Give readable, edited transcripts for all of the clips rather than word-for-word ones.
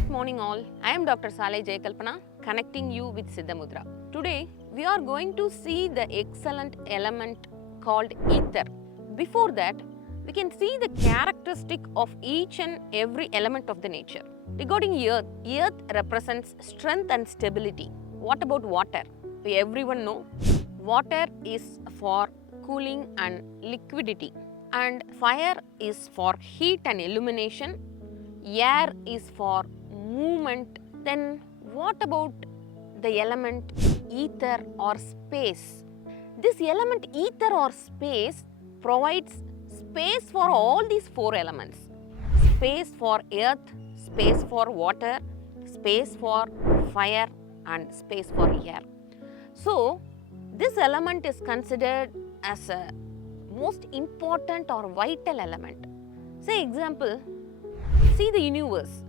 Great morning all. I am Dr.saalai Kalpana, connecting you with Siddha Mudra. Today we are going to see the excellent element called ether. Before that, we can see the characteristic of each and every element of the nature. Regarding earth, earth represents strength and stability. What about water? We everyone know water is for cooling and liquidity, and fire is for heat and illumination. Air is for movement. Then what about the element ether or space? This element ether or space provides space for all these four elements. Space for earth, space for water, space for fire, and space for air. So this element is considered as a most important or vital element. Say example, see the universe.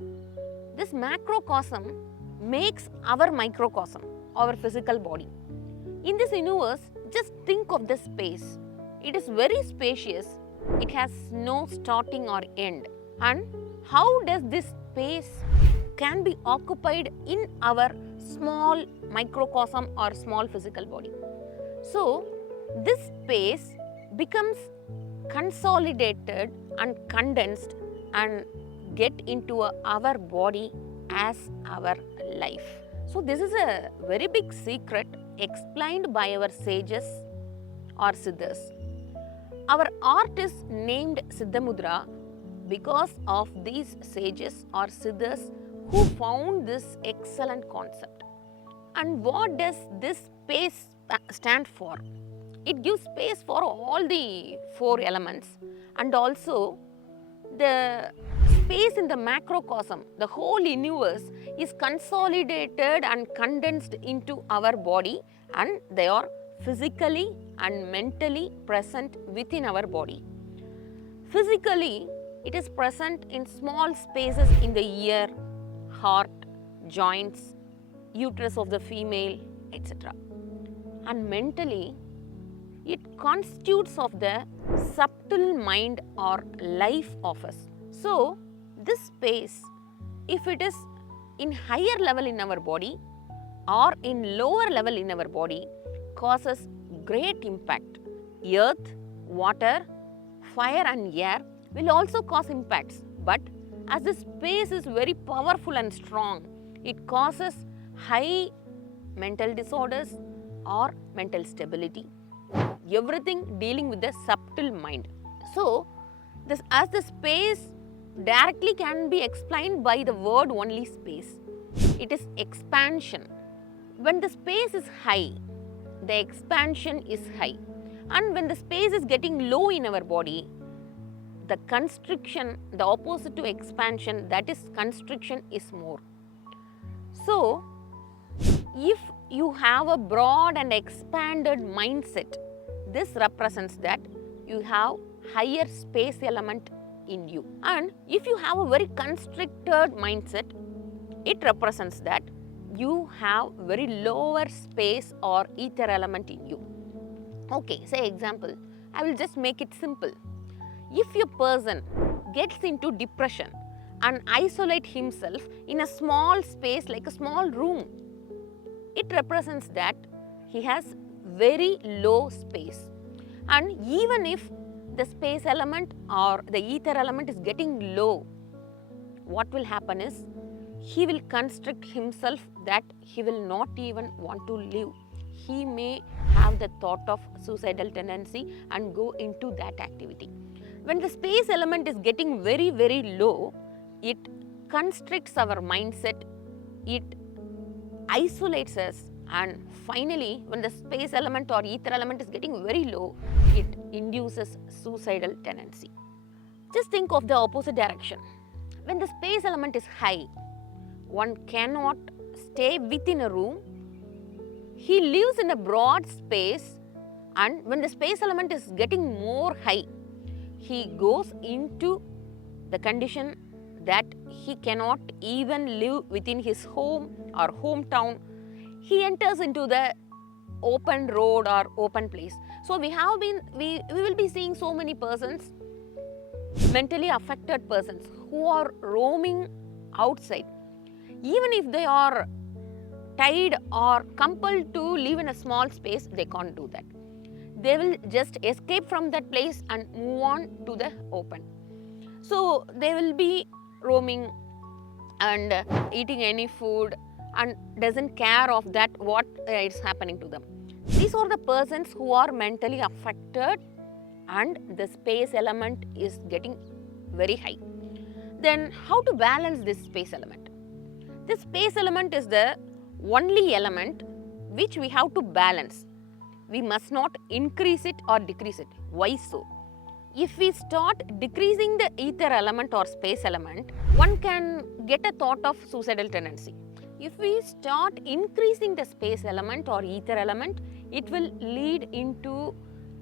This macrocosm makes our microcosm, our physical body. In this universe, just think of the space. It is very spacious. It has no starting or end. And how does this space can be occupied in our small microcosm or small physical body? So this space becomes consolidated and condensed and get into our body as our life. So this is a very big secret explained by our sages or siddhas. Our art is named Siddha Mudra because of these sages or siddhas who found this excellent concept. And what does this space stand for? It gives space for all the four elements, and also the space in the macrocosm, the whole universe is consolidated and condensed into our body, and they are physically and mentally present within our body. Physically, it is present in small spaces in the ear, heart, joints, uterus of the female, etc. And mentally, it constitutes of the subtle mind or life of us. So, this space, if it is in higher level in our body or in lower level in our body, causes great impact. Earth, water, fire and air will also cause impacts, but as the space is very powerful and strong, it causes high mental disorders or mental stability. Everything dealing with the subtle mind. So, as the space directly can be explained by the word only space. It is expansion. When the space is high, the expansion is high. And when the space is getting low in our body, the constriction, the opposite to expansion, that is constriction, is more. So, if you have a broad and expanded mindset, this represents that you have higher space element in you. And if you have a very constricted mindset, it represents that you have very lower space or ether element in you. Okay, say example, I will just make it simple. If a person gets into depression and isolate himself in a small space like a small room, it represents that he has very low space. And even if the space element or the ether element is getting low, what will happen is he will constrict himself that he will not even want to live. He may have the thought of suicidal tendency and go into that activity. When the space element is getting very, very low, it constricts our mindset, it isolates us, and finally, when the space element or ether element is getting very low, it induces suicidal tendency. Just think of the opposite direction. When the space element is high, one cannot stay within a room. He lives in a broad space, and when the space element is getting more high, he goes into the condition that he cannot even live within his home or hometown. He enters into the open road or open place. So we will be seeing so many persons, mentally affected persons who are roaming outside. Even if they are tied or compelled to live in a small space, they can't do that. They will just escape from that place and move on to the open. So they will be roaming and eating any food and doesn't care of that what is happening to them. These are the persons who are mentally affected and the space element is getting very high. Then how to balance this space element? This space element is the only element which we have to balance. We must not increase it or decrease it. Why so? If we start decreasing the ether element or space element, one can get a thought of suicidal tendency. If we start increasing the space element or ether element, it will lead into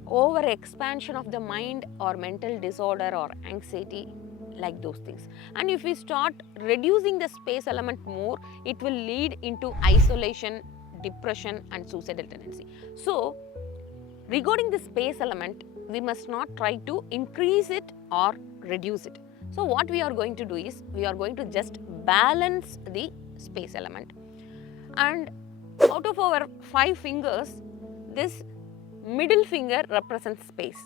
over expansion of the mind or mental disorder or anxiety, like those things. And if we start reducing the space element more, it will lead into isolation, depression and suicidal tendency. So, regarding the space element, we must not try to increase it or reduce it. So, what we are going to do is, we are going to just balance the space element. And out of our 5 fingers, this middle finger represents space.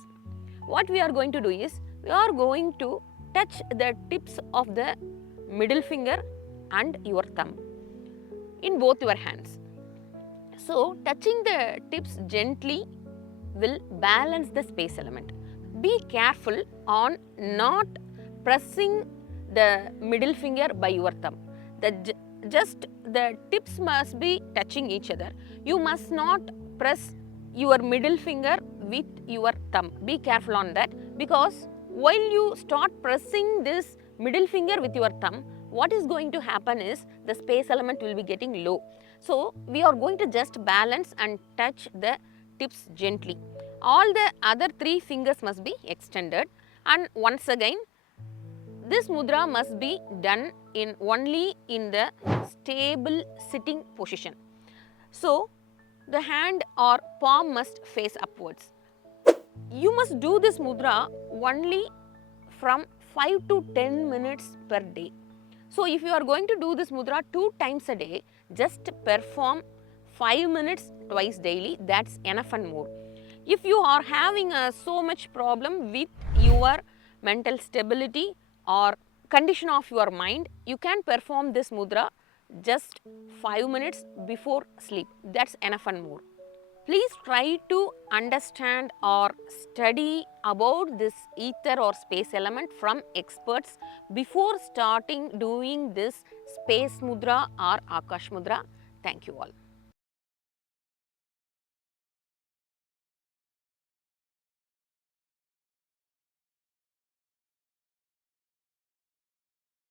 What we are going to do is, we are going to touch the tips of the middle finger and your thumb in both your hands. So, touching the tips gently will balance the space element. Be careful on not pressing the middle finger by your thumb. Just the tips must be touching each other. You must not press your middle finger with your thumb. Be careful on that, because while you start pressing this middle finger with your thumb, what is going to happen is the space element will be getting low. So, we are going to just balance and touch the tips gently. All the other 3 fingers must be extended, and once again this mudra must be done only in the stable sitting position. So, the hand or palm must face upwards. You must do this mudra only from 5 to 10 minutes per day. So, if you are going to do this mudra 2 times a day, just perform 5 minutes twice daily, that's enough and more. If you are having so much problem with your mental stability or condition of your mind, you can perform this mudra just 5 minutes before sleep. That's enough and more. Please try to understand or study about this ether or space element from experts before starting doing this space mudra or Akash mudra. Thank you all.